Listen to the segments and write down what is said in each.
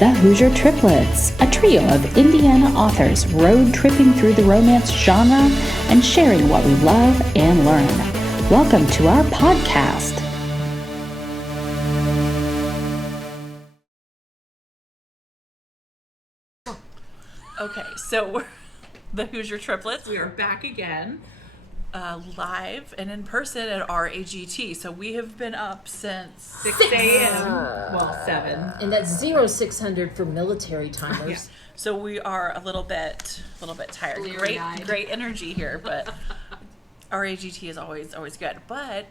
the Hoosier Triplets, a trio of Indiana authors road tripping through the romance genre and sharing what we love and learn. Welcome to our podcast. Okay, so we're the Hoosier Triplets. We are back again, live and in person at RAGT. So we have been up since 6 a.m. Well, 7. And that's 0600 for military timers. Yeah. So we are a little bit tired. Great energy here, but RAGT is always good. But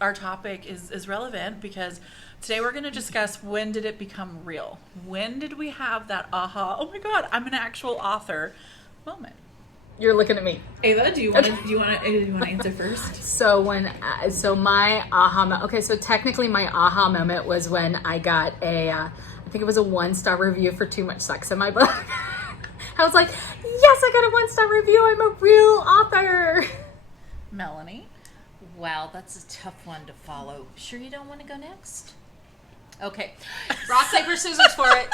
our topic is relevant because today we're going to discuss, when did it become real? When did we have that aha, oh my God, I'm an actual author moment? You're looking at me. Ava, do you want to answer first? So my aha so technically my aha moment was when I got I think it was a 1-star review for Too Much Sex in my book. I was like, yes, I got a 1-star review. I'm a real author. Melanie? Wow, that's a tough one to follow. Sure you don't want to go next? Okay. Rock, paper, scissors for it.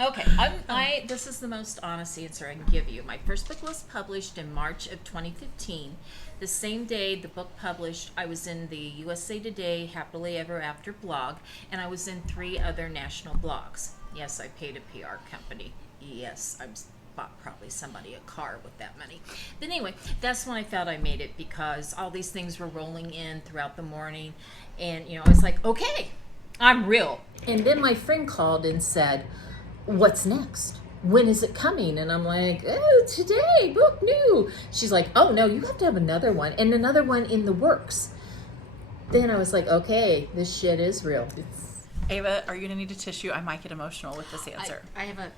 Okay, this is the most honest answer I can give you. My first book was published in March of 2015. The same day the book published, I was in the USA Today Happily Ever After blog, and I was in 3 other national blogs. Yes, I paid a PR company. Yes, I bought probably somebody a car with that money. But anyway, that's when I felt I made it, because all these things were rolling in throughout the morning, and I was like, okay, I'm real. And then my friend called and said, what's next? When is it coming? And I'm like, oh, today, book new. She's like, oh no, you have to have another one, and another one in the works. Then I was like, okay, this shit is real. Ava, are you gonna need a tissue? I might get emotional with this answer. I have a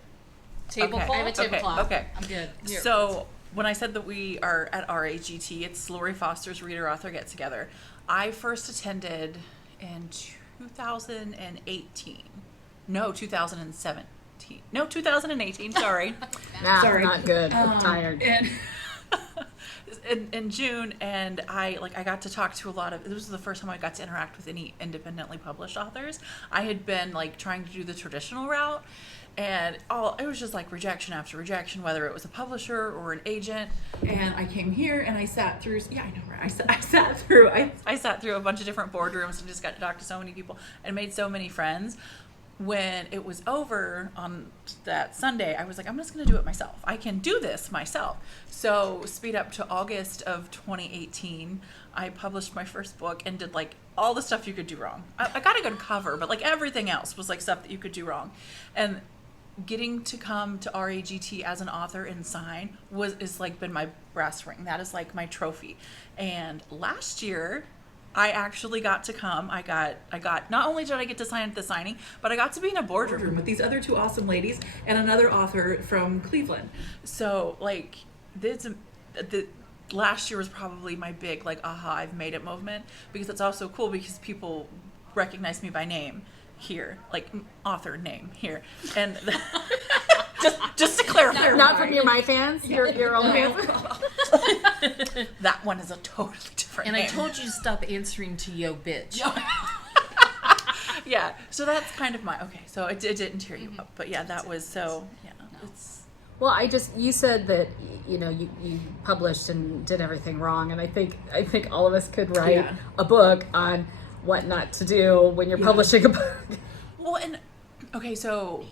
tablecloth. Okay. I have a tablecloth. Okay. I'm good. So when I said that we are at RAGT, it's Lori Foster's Reader Author Get Together. I first attended in 2018. No, 2017. No, 2018. Sorry. Sorry. Not good. I'm tired. In June, and I got to talk to a lot of. This was the first time I got to interact with any independently published authors. I had been trying to do the traditional route, and it was just rejection after rejection, whether it was a publisher or an agent. And I came here and I sat through. Yeah, I know, right? I sat through a bunch of different boardrooms and just got to talk to so many people and made so many friends. When it was over on that Sunday, I was like, I'm just going to do it myself. I can do this myself. So speed up to August of 2018, I published my first book and did all the stuff you could do wrong. I got a good cover, but everything else was stuff that you could do wrong. And getting to come to RAGT as an author and sign is been my brass ring. That is my trophy. And last year, I actually got to come. I got not only did I get to sign at the signing, but I got to be in a boardroom with these other 2 awesome ladies and another author from Cleveland. So the last year was probably my big aha, I've made it moment, because it's also cool because people recognize me by name here, author name here, and just to clarify, not from your My Fans, your own fans. That one is a totally different And name. I told you to stop answering to yo bitch. Yeah, so that's kind of so it didn't tear you up, but that was so, it's. Well, you said that you published and did everything wrong, and I think all of us could write a book on what not to do when you're publishing a book. Well, and okay, so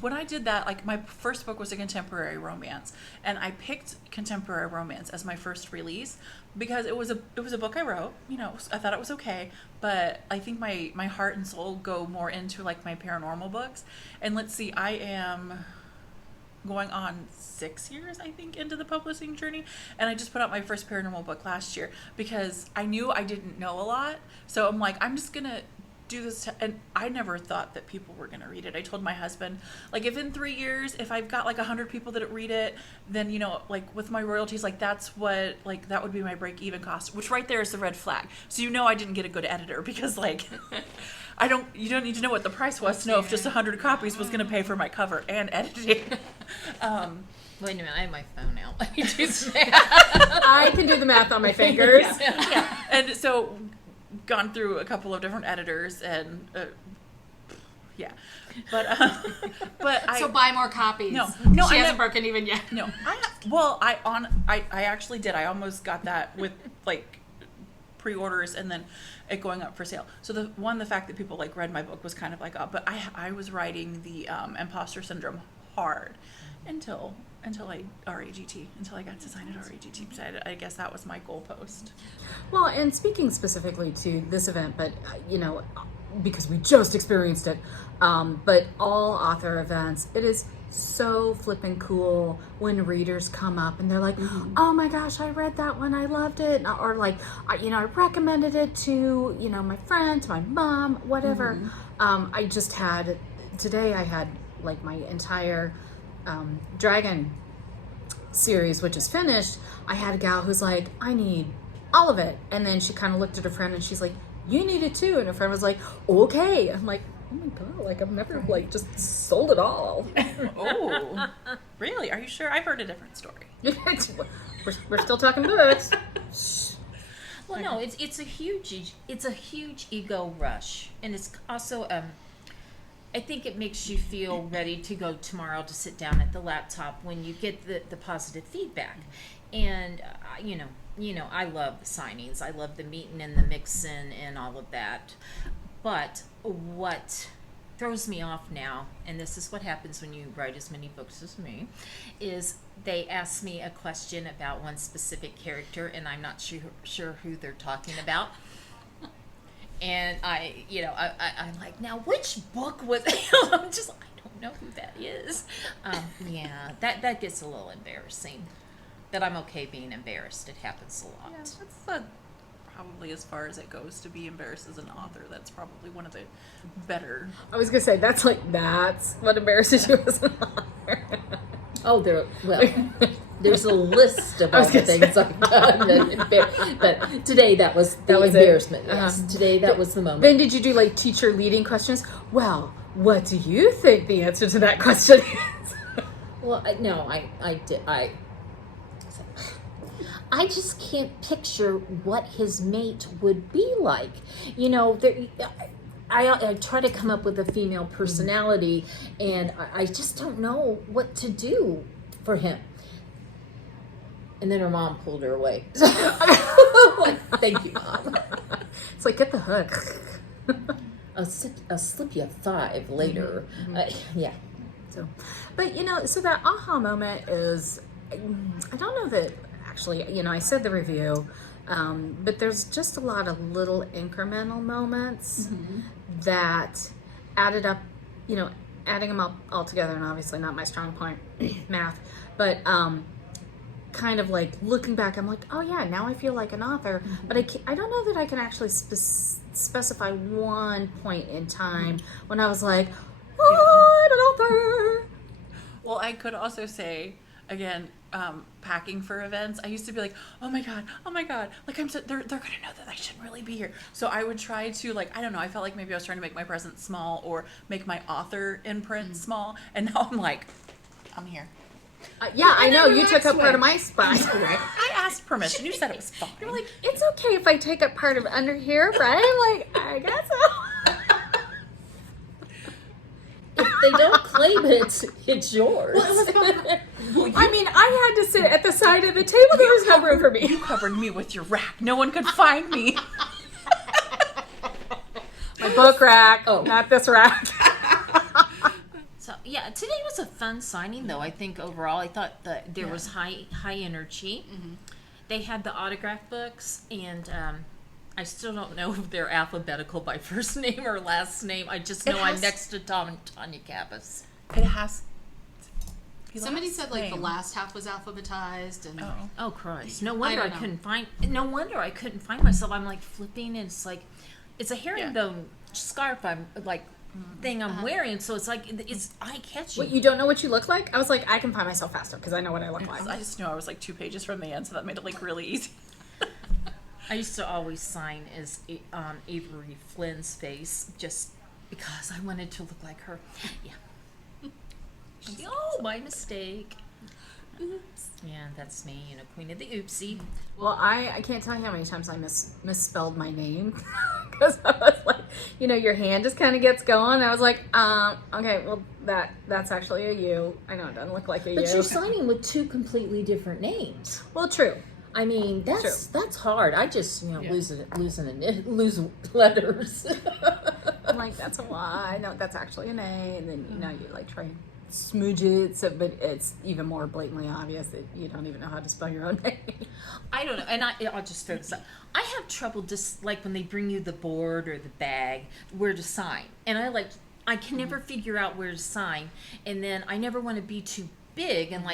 when I did that, my first book was a contemporary romance, and I picked contemporary romance as my first release because it was a book I wrote. I thought it was okay, but I think my heart and soul go more into my paranormal books. And let's see, I am going on 6 years, I think, into the publishing journey, and I just put out my first paranormal book last year because I knew I didn't know a lot. So I'm I'm just gonna do this, and I never thought that people were going to read it. I told my husband, if in 3 years, if I've got 100 people that read it, then with my royalties, that's what that would be my break-even cost, which right there is the red flag. So I didn't get a good editor because you don't need to know what the price was to know if just 100 copies was going to pay for my cover and editing. Wait a minute, I have my phone out. Let me do some I can do the math on my fingers. And so gone through a couple of different editors, and Yeah, but I So buy more copies. No, she I hasn't broken even yet. no. I actually did. I almost got that with like pre-orders and then it going up for sale. So the fact that people like read my book was kind of like, but I was writing the imposter syndrome hard until I RAGT, until I got to sign at RAGT. So I guess that was my goalpost. Well, and speaking specifically to this event, but because we just experienced it, but all author events, it is so flippin' cool when readers come up and they're like, oh my gosh, I read that one, I loved it, or like, I recommended it to, my friend, to my mom, whatever. I just had, today I had like my entire Dragon series, which is finished. I had a gal who's like, I need all of it. And then she kind of looked at her friend and she's like, you need it too. And her friend was like, okay. I'm like, oh my God, like I've never like just sold it all. Oh, really? Are you sure? I've heard a different story. we're still talking books. Well, no, it's a huge ego rush, and it's also I think it makes you feel ready to go tomorrow to sit down at the laptop when you get the positive feedback, and I love the signings, I love the meeting and the mixing and all of that, but what throws me off now, and this is what happens when you write as many books as me, is they ask me a question about one specific character and I'm not sure who they're talking about. And I'm like, now which book was I'm just, I don't know who that is. Yeah, that gets a little embarrassing. But I'm okay being embarrassed. It happens a lot. Yeah, that's probably as far as it goes to be embarrassed as an author. That's probably one of the better. I was gonna say that's what embarrasses you as an author. Oh, there's a list of all the things I've done. But today that was the embarrassment. Yes, today that was the moment. Then did you do like teacher leading questions? Well, what do you think the answer to that question is? Well, I did. I just can't picture what his mate would be like. I try to come up with a female personality, and I just don't know what to do for him. And then her mom pulled her away. Like, thank you, Mom. It's like, get the hook. I'll slip you a 5 later. Yeah. So that aha moment is, I don't know that actually, I said the review, but there's just a lot of little incremental moments that added up, adding them all together, and obviously not my strong point, math, but kind of like looking back, I'm like, oh yeah, now I feel like an author, but I don't know that I can actually specify one point in time when I was like, oh, I'm an author. Well, I could also say, again, packing for events, I used to be like, oh my god, like they're gonna know that I shouldn't really be here. So I would try to, like, I don't know, I felt like maybe I was trying to make my presence small or make my author imprint small, and now I'm like, I'm here. Yeah, I know, you took up part of my spot. I asked permission, you said it was fine. You're like, it's okay if I take up part of under here, right? I'm like, I guess so. If they don't claim it, it's yours. I mean, I had to sit at the side of the table. There was no room for me. You covered me with your rack. No one could find me. My book rack, not this rack. So yeah, today was a fun signing though. I think overall, I thought that there was high energy. They had the autograph books, and I still don't know if they're alphabetical by first name or last name. I just know I'm next to Tanya Kappas. It has. Somebody said like the last half was alphabetized, and oh Christ! No wonder I couldn't find myself. I'm like flipping, and it's like it's a herringbone scarf. I'm like thing I'm wearing, so it's like it's eye catching. What, you don't know what you look like? I was like, I can find myself faster because I know what I look like. I just knew I was like 2 pages from the end, so that made it like really easy. I used to always sign as Avery Flynn's face just because I wanted to look like her. Yeah. Oh, my mistake. Oops. Yeah, that's me, queen of the oopsie. Well, I can't tell you how many times I misspelled my name because I was like, your hand just kind of gets going. I was like, okay, well that's actually a you. I know it doesn't look like a you. But you're signing with two completely different names. Well, true. I mean, that's hard. I just lose letters. I'm like, that's a Y. No, that's actually an A. And then you like try and smooch it, but it's even more blatantly obvious that you don't even know how to spell your own name. I don't know, and I'll just throw this up. I have trouble just like when they bring you the board or the bag where to sign, and I can never figure out where to sign, and then I never want to be too big and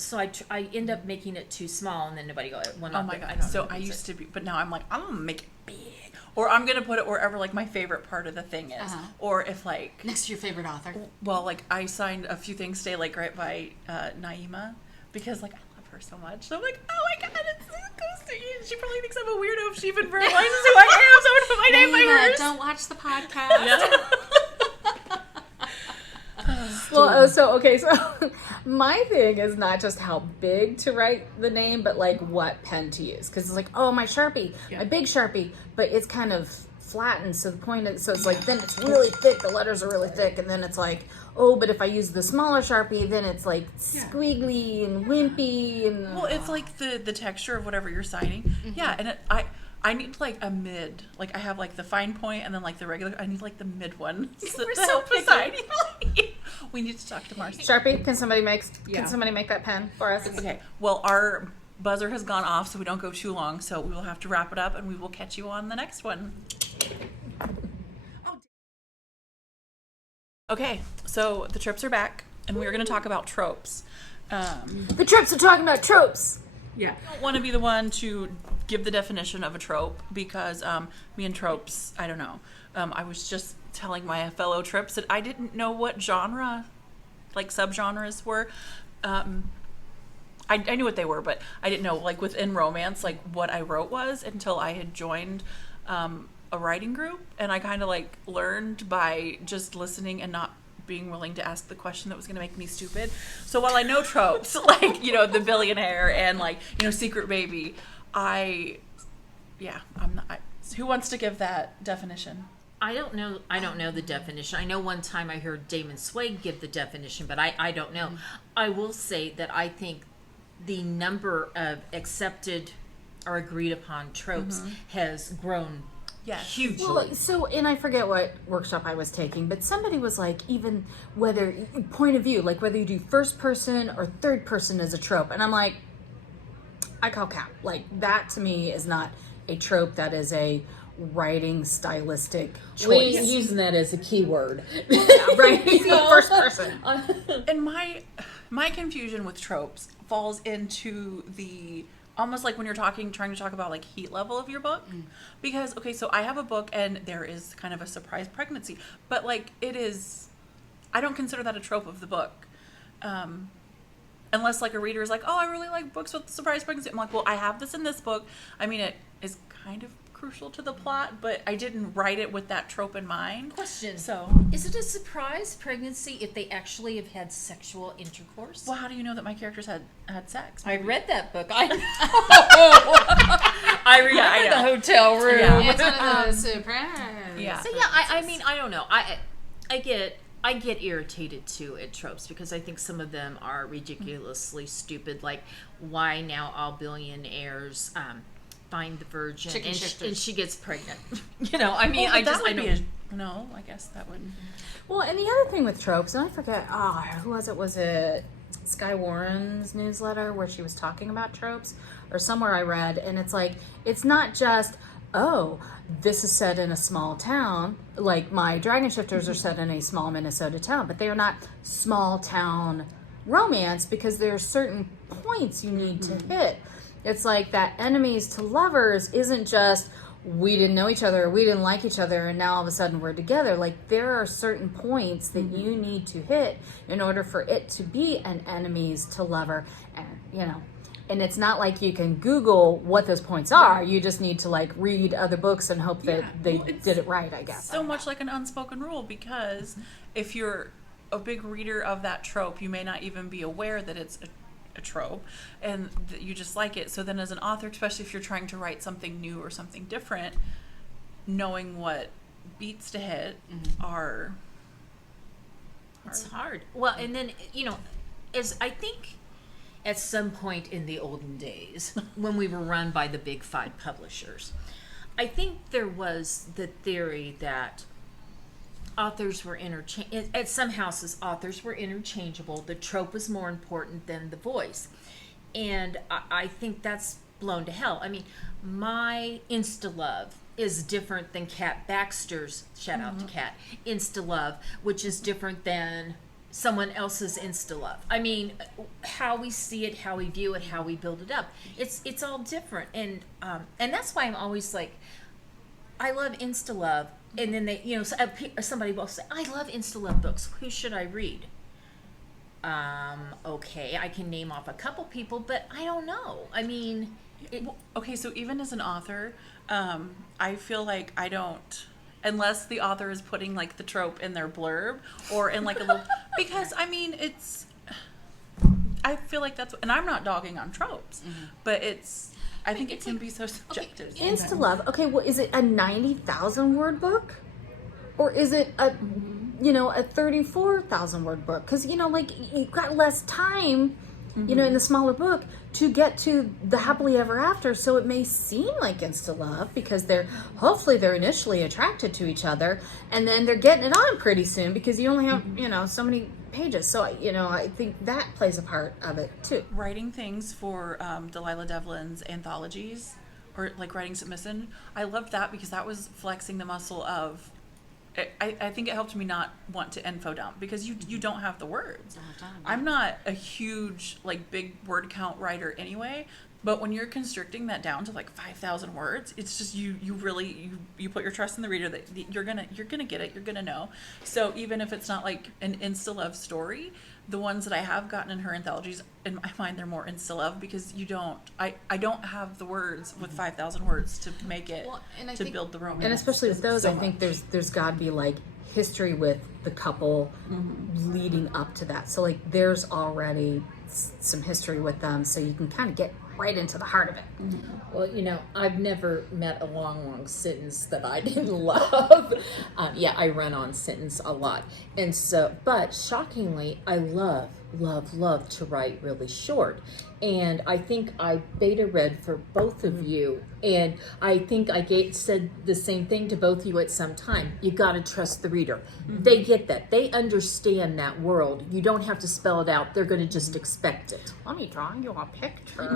so I end up making it too small, and then nobody go. Oh my god! So I used to be, but now I'm like, I'm gonna make it big, or I'm gonna put it wherever like my favorite part of the thing is, or if like next to your favorite author. Well, like I signed a few things today, like right by Naima, because like I love her so much. So I'm like, oh my god, it's so close to you. She probably thinks I'm a weirdo if she even realizes who I am. So I'm gonna put my name by hers. Don't watch the podcast. Yeah. Well, so my thing is not just how big to write the name, but like what pen to use. Because it's like, oh, my Sharpie, my big Sharpie, but it's kind of flattened. So the point is, so it's like, then it's really thick. The letters are really thick. And then it's like, oh, but if I use the smaller Sharpie, then it's like squiggly and wimpy. And well, it's like the texture of whatever you're signing. Mm-hmm. Yeah, and I need like a mid. Like I have like the fine point and then like the regular. I need like the mid one. We're so picky. We need to talk to Marcy. Sharpie, can somebody make that pen for us? Okay. Well, our buzzer has gone off, so we don't go too long. So we will have to wrap it up, and we will catch you on the next one. Okay. So the Trips are back, and we are going to talk about tropes. The Trips are talking about tropes. Yeah. I don't want to be the one to give the definition of a trope because me and tropes, I don't know. I was just telling my fellow Trips that I didn't know what genre, like subgenres were. I knew what they were, but I didn't know, like within romance, like what I wrote was until I had joined a writing group, and I kind of like learned by just listening and not being willing to ask the question that was going to make me stupid. So while I know tropes, like, the billionaire and like, secret baby, I'm not. Who wants to give that definition? I don't know the definition. I know one time I heard Damon Sway give the definition, but I don't know. I will say that I think the number of accepted or agreed upon tropes has grown hugely. Well, and I forget what workshop I was taking, but somebody was like, even whether point of view, like whether you do first person or third person is a trope. And I'm like, I call cap. Like that to me is not a trope. That is a writing stylistic choice. We're using that as a keyword. Right. First person. And my confusion with tropes falls into the almost like when you're trying to talk about like heat level of your book, because so I have a book and there is kind of a surprise pregnancy, but like I don't consider that a trope of the book, unless like a reader is like, oh, I really like books with surprise pregnancy. I'm like, well, I have this in this book. I mean, it is kind of crucial to the plot, but I didn't write it with that trope in mind. Question. So, is it a surprise pregnancy if they actually have had sexual intercourse? Well, how do you know that my characters had sex? I read that book. I know. I remember the hotel room. Yeah. It's one of those surprise. Yeah. So yeah, I mean, I don't know. I get irritated too at tropes because I think some of them are ridiculously stupid. Like, why now all billionaires find the virgin and she gets pregnant? I mean, I guess that would. Well, and the other thing with tropes, and I forget, who was it? Was it Sky Warren's newsletter where she was talking about tropes, or somewhere I read, and it's like, it's not just, oh, this is set in a small town, like my Dragon Shifters are set in a small Minnesota town, but they are not small town romance because there are certain points you need to hit. It's like that enemies to lovers isn't just we didn't know each other, we didn't like each other, and now all of a sudden we're together. Like there are certain points that you need to hit in order for it to be an enemies to lover, and and it's not like you can Google what those points are. You just need to like read other books and hope that they did it right, I guess. So much like an unspoken rule, because if you're a big reader of that trope, you may not even be aware that it's a trope and that you just like it. So then as an author, especially if you're trying to write something new or something different, knowing what beats to hit are It's hard. Well, and then, as I think at some point in the olden days, when we were run by the big 5 publishers, I think there was the theory that authors were at some houses, authors were interchangeable. The trope was more important than the voice. And I think that's blown to hell. I mean, my insta-love is different than Kat Baxter's, shout out to Kat, insta-love, which is different than someone else's insta-love. I mean, how we see it, how we view it, how we build it up, it's all different. And that's why I'm always like, I love insta-love. And then they, somebody will say, I love insta-love books. Who should I read? Okay, I can name off a couple people, but I don't know. I mean... Okay, so even as an author, I feel like I don't, unless the author is putting like the trope in their blurb or in like a little, because I mean, I feel like that's, and I'm not dogging on tropes, but I think it can be so subjective. Insta-love. Okay, well, is it a 90,000 word book? Or is it a 34,000 word book? Because, you've got less time, in the smaller book to get to the happily ever after. So it may seem like insta-love because hopefully they're initially attracted to each other and then they're getting it on pretty soon because you only have, so many pages. So, I think that plays a part of it too. Writing things for Delilah Devlin's anthologies or like writing submission, I loved that because that was flexing the muscle of, I think it helped me not want to info dump because you don't have the words. I'm not a huge like big word count writer anyway, but when you're constricting that down to like 5,000 words, it's just you really put your trust in the reader that you're gonna get it, you're gonna know. So even if it's not like an insta-love story, the ones that I have gotten in her anthologies, in my mind, they're more insta-love because I don't have the words with 5,000 words to make it, to build the romance. And especially with those, I think there's got to be like history with the couple leading up to that. So like there's already some history with them, so you can kind of get right into the heart of it. Well, I've never met a long sentence that I didn't love. I run on sentence a lot. And so, but shockingly, I love to write really short. And I think I beta read for both of you. And I think I said the same thing to both of you at some time. You got to trust the reader. They get that. They understand that world. You don't have to spell it out. They're going to just expect it. Let me draw you a picture.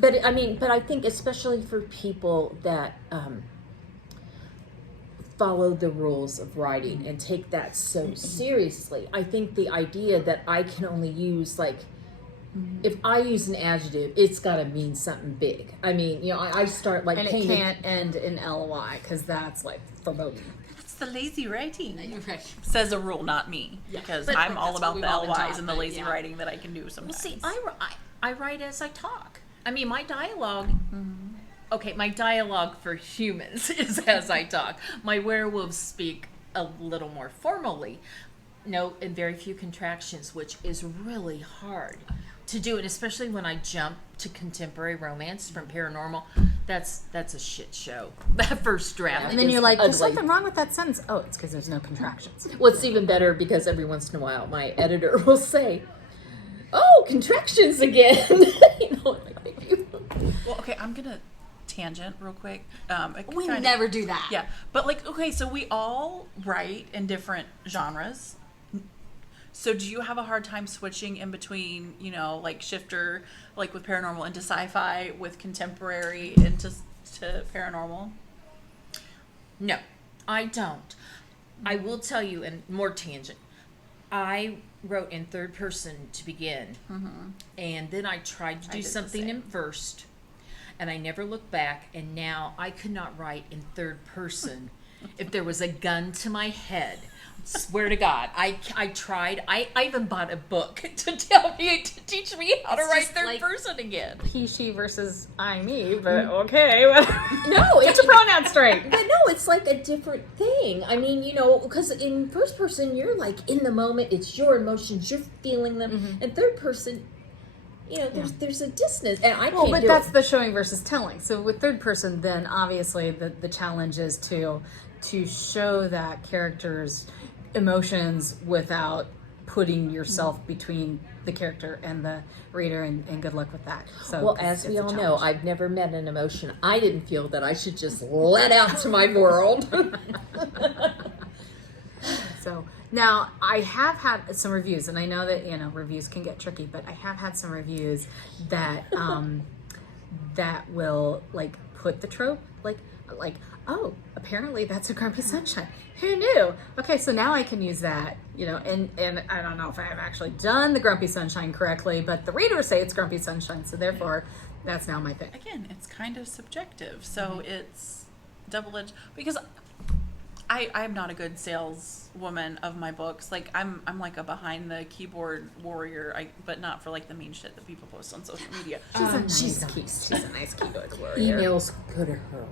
But I think especially for people that follow the rules of writing and take that so seriously, I think the idea that I can only use if I use an adjective, it's got to mean something big. I mean, I start like and it can't end in ly because that's like verboten. That's the lazy writing. Right. Says a rule, not me, because I'm all about the LYs and the lazy yeah. writing that I can do sometimes. Well, see, I write as I talk. I mean, my dialogue. Okay, my dialogue for humans is as I talk. My werewolves speak a little more formally. No, and very few contractions, which is really hard to do, and especially when I jump to contemporary romance from paranormal, that's a shit show. That first draft, And then you're like, ugly. there's something wrong with that sentence. Oh, it's because there's no contractions. Well, it's even better because every once in a while my editor will say, "Oh, contractions again." Well, okay, I'm gonna tangent real quick. We never do that. Yeah, but okay, so we all write in different genres. So do you have a hard time switching in between, like shifter, like with paranormal into sci-fi, with contemporary into paranormal? No, I don't. I will tell you, and more tangent, I wrote in third person to begin, and then I tried to do something in first, and I never looked back, and now I could not write in third person if there was a gun to my head. Swear to God, I tried. I even bought a book to teach me how to write third person again. He, she versus I, me, but okay. No, get your pronouns straight. But no, it's like a different thing. I mean, because in first person, you're like in the moment. It's your emotions. You're feeling them. And third person, there's a distance, and I Well, can't but do that's it. the showing versus telling. So with third person, then obviously the challenge is to show that character's emotions without putting yourself between the character and the reader, and good luck with that. So Well, it's as we a all know, challenge. I've never met an emotion I didn't feel that I should just let out to my world. So now I have had some reviews, and I know that reviews can get tricky, but I have had some reviews that that will like put the trope like oh, apparently that's a grumpy sunshine. Who knew? Okay, so now I can use that, and I don't know if I have actually done the grumpy sunshine correctly, but the readers say it's grumpy sunshine, so therefore that's now my thing. Again, it's kind of subjective, so it's double-edged, because I'm not a good saleswoman of my books. Like I'm like a behind the keyboard warrior, but not for like the mean shit that people post on social media. She's a nice keyboard warrior. Emails go to her.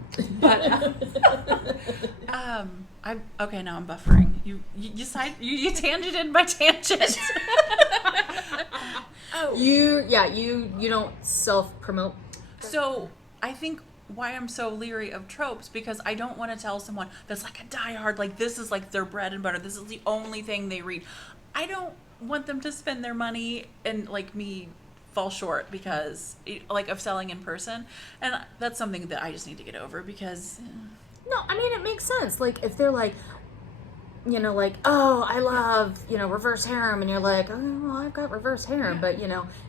Okay, now I'm buffering. You tangented my tangent. You don't self-promote. So I think why I'm so leery of tropes, because I don't want to tell someone that's like a diehard, like this is like their bread and butter, this is the only thing they read. I don't want them to spend their money and like me fall short because of selling in person, and that's something that I just need to get over, because No, I mean, it makes sense. Like, if they're like, oh, I love, reverse harem, and you're like, oh, well, I've got reverse harem, but,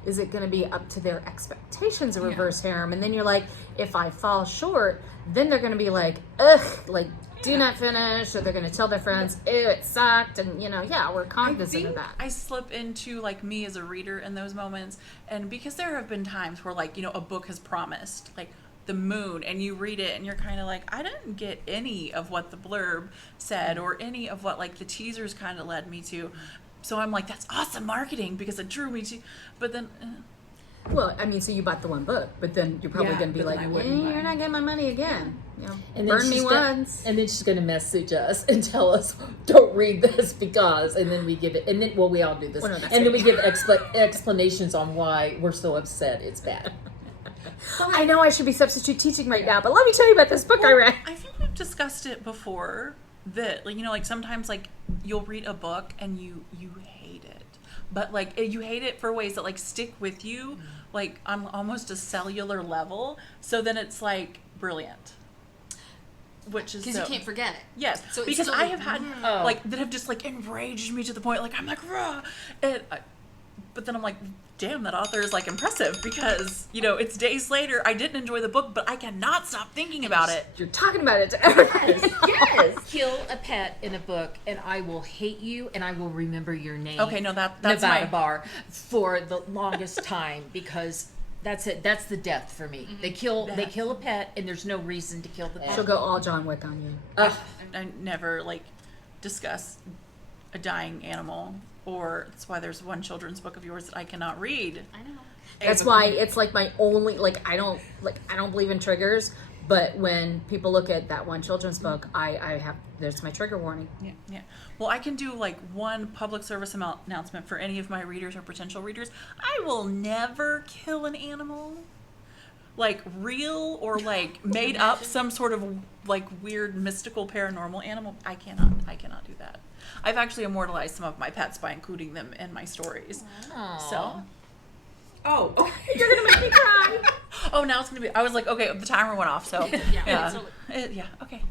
is it going to be up to their expectations of reverse harem? And then you're like, if I fall short, then they're going to be like, ugh, like, do not finish, or they're going to tell their friends, ew, it sucked, and, we're cognizant of that. I slip into, like, me as a reader in those moments, and because there have been times where, like, a book has promised, like, the moon, and you read it and you're kind of like, I didn't get any of what the blurb said or any of what like the teasers kind of led me to, so I'm like, that's awesome marketing because it drew me to, but then well, I mean, so you bought the one book, but then you're probably going to be like, you're not getting my money again, And burn me once. And then she's going to message us and tell us, don't read this because, and then we give it, and then, well, we all do this, and then we give explanations on why we're so upset it's bad. I know I should be substitute teaching right now, but let me tell you about this book I read. I think we've discussed it before that, like, sometimes like you'll read a book and you hate it, but like you hate it for ways that like stick with you, like on almost a cellular level, so then it's like brilliant, which is because you can't forget it. Yes, so because still I have had like that have just like enraged me to the point like I'm like raw, but then I'm like, damn, that author is like impressive, because it's days later, I didn't enjoy the book, but I cannot stop thinking about it. You're talking about it to everybody. Yes. Kill a pet in a book, and I will hate you, and I will remember your name. Okay, no, that's Nevada my Bar for the longest time, because that's it. That's the death for me. They kill a pet, and there's no reason to kill the pet. She'll go all John Wick on you. I never like discuss a dying animal, or that's why there's one children's book of yours that I cannot read. I know. That's why it's like my only I don't believe in triggers, but when people look at that one children's book, I have, there's my trigger warning. Yeah. Well, I can do like one public service announcement for any of my readers or potential readers. I will never kill an animal, like real or like made up some sort of like weird mystical paranormal animal. I cannot do that. I've actually immortalized some of my pets by including them in my stories. Aww. So. Oh, okay. You're gonna make me cry. Oh, now it's gonna be. I was like, okay, the timer went off. So Yeah. Yeah. Okay.